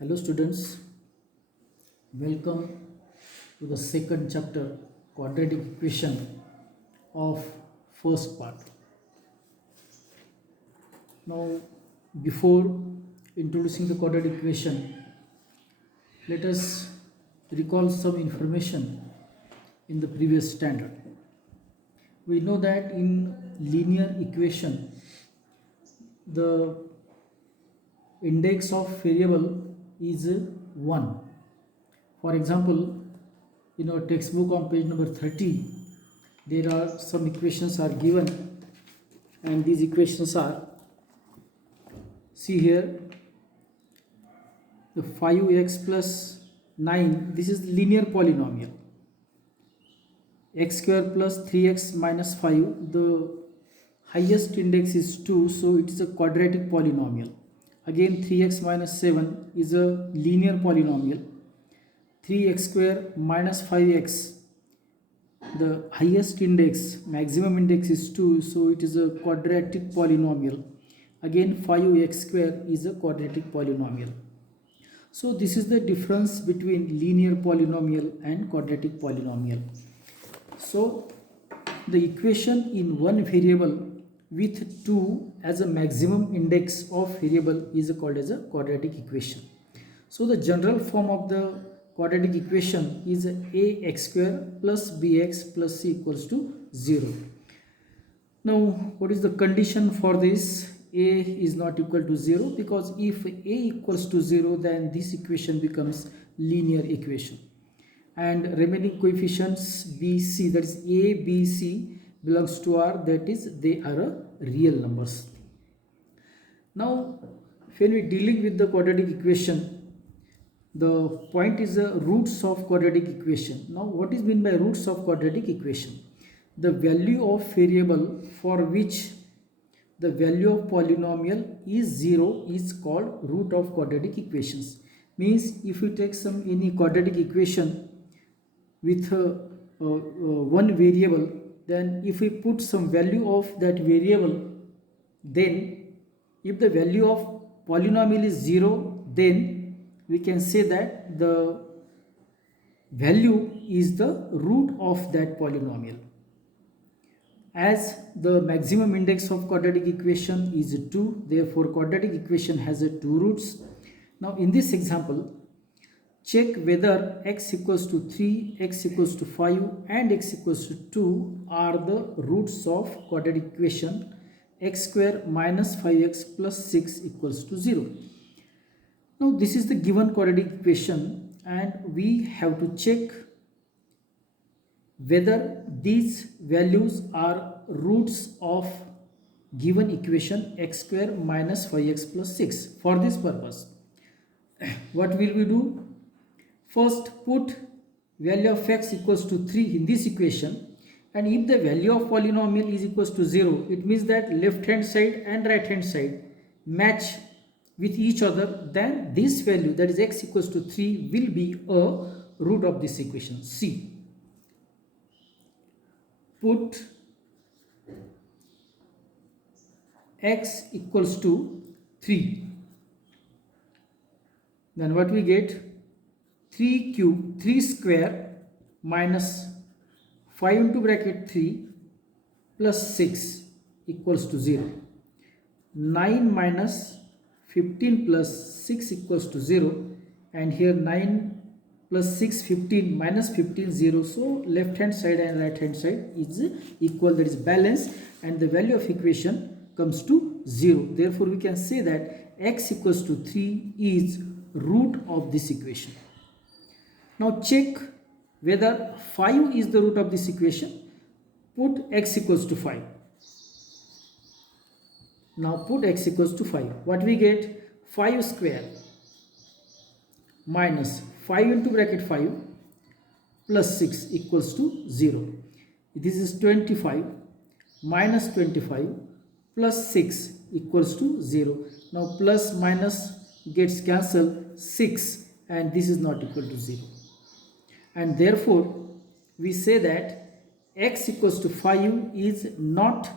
Hello students, welcome to the second chapter quadratic equation of first part. Now before introducing the quadratic equation, let us recall some information in the previous standard. We know that in linear equation the index of variable is 1. For example, in our textbook on page number 30, there are some equations are given, and these equations are, see here, the 5x plus 9, this is linear polynomial. X square plus 3x minus 5, the highest index is 2, so it is a quadratic polynomial. Again 3x minus 7 is a linear polynomial. 3x square minus 5x, the highest index, maximum index is 2, so it is a quadratic polynomial. Again 5x square is a quadratic polynomial. So this is the difference between linear polynomial and quadratic polynomial. So the equation in one variable with 2 as a maximum index of variable is called as a quadratic equation. So the general form of the quadratic equation is ax square plus bx plus c equals to 0. Now what is the condition for this? A is not equal to 0, because if a equals to 0, then this equation becomes linear equation, and remaining coefficients b, c, that is a, b, c belongs to R, that is they are real numbers. Now when we dealing with the quadratic equation, the point is the roots of quadratic equation. Now what is meant by roots of quadratic equation? The value of variable for which the value of polynomial is 0 is called root of quadratic equations. Means if you take some any quadratic equation with one variable, then if we put some value of that variable, then if the value of polynomial is 0, then we can say that the value is the root of that polynomial. As the maximum index of quadratic equation is 2, therefore quadratic equation has 2 roots. Now in this example, check whether x equals to 3, x equals to 5 and x equals to 2 are the roots of quadratic equation x square minus 5x plus 6 equals to 0. Now this is the given quadratic equation, and we have to check whether these values are roots of given equation x square minus 5x plus 6. For this purpose, what will we do? First, put value of x equals to 3 in this equation, and if the value of polynomial is equals to 0, it means that left hand side and right hand side match with each other, then this value, that is x equals to 3, will be a root of this equation. C. Put x equals to 3, then what we get? 3 square minus 5 into bracket 3 plus 6 equals to 0. 9 minus 15 plus 6 equals to 0, and here 9 plus 6 15 minus 15 0, so left hand side and right hand side is equal, that is balanced, and the value of equation comes to 0. Therefore we can say that x equals to 3 is root of this equation. Now check whether 5 is the root of this equation. Put x equals to 5. Now put x equals to 5. What we get? 5 square minus 5 into bracket 5 plus 6 equals to 0. This is 25 minus 25 plus 6 equals to 0. Now plus minus gets cancelled, 6, and this is not equal to 0. And therefore we say that x equals to 5 is not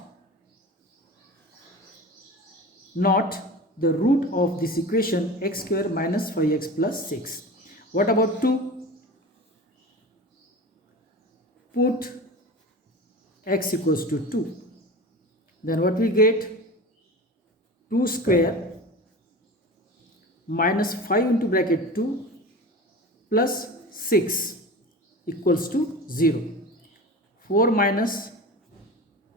the root of this equation x square minus 5x plus 6. What about 2? Put x equals to 2. Then what we get? 2 square minus 5 into bracket 2 plus 6 equals to 0. 4 minus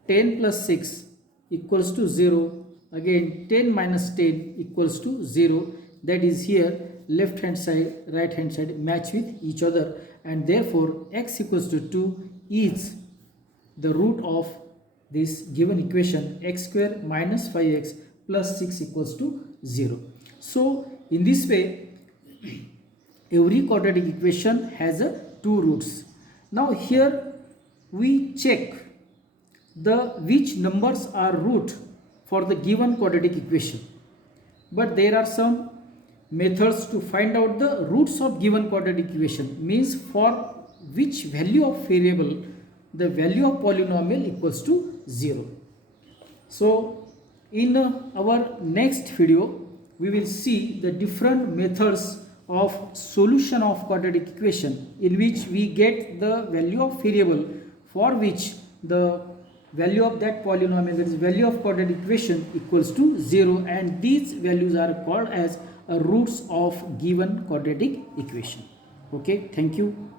10 plus 6 equals to 0. Again 10 minus 10 equals to 0. That is here left hand side, right hand side match with each other, and therefore x equals to 2 is the root of this given equation x square minus 5x plus 6 equals to 0. So in this way every quadratic equation has a two roots. Now here we check the which numbers are root for the given quadratic equation, but there are some methods to find out the roots of given quadratic equation, means for which value of variable the value of polynomial equals to 0. So in our next video we will see the different methods of solution of quadratic equation, in which we get the value of variable for which the value of that polynomial, that is value of quadratic equation, equals to 0, and these values are called as roots of given quadratic equation. Okay, thank you.